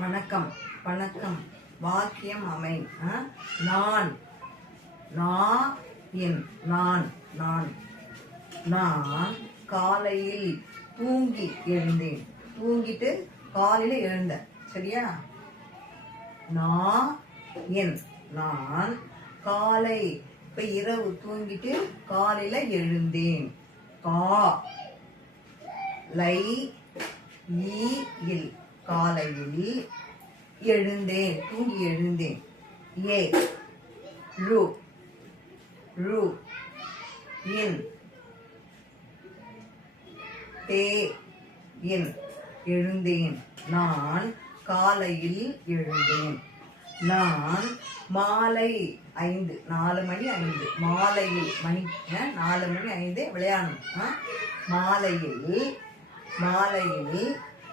வணக்கம் வணக்கம் வாக்கியம் அமை நான் நான் நான் காலையில் தூங்கி எழுந்தேன். தூங்கிட்டு காலையில எழுந்தேன். சரியா? நான் காலை இப்ப இரவு தூங்கிட்டு காலையில எழுந்தேன். காலையில் எழுந்தேன், தூங்கி எழுந்தேன். எழுந்தேன். நான் காலையில் எழுந்தேன். நான் மாலை 5 4 மணி 5 மாலையில் மணி 4 மணி 5 விளையாடணும். மாலையில்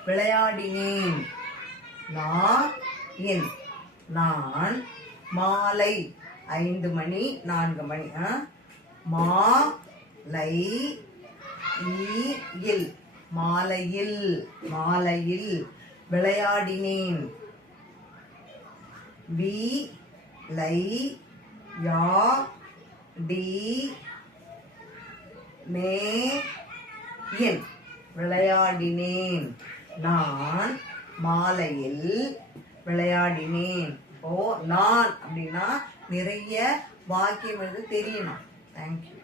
விளையாடினேன். நான் மாலை 5 மணி 4 மணி மாலையில் விளையாடினேன். விளையாடினேன். நான் மாலையில் விளையாடினேன். இப்போ நான் அப்படின்னா நிறைய வாக்கியம் தெரியணும். தேங்க்யூ.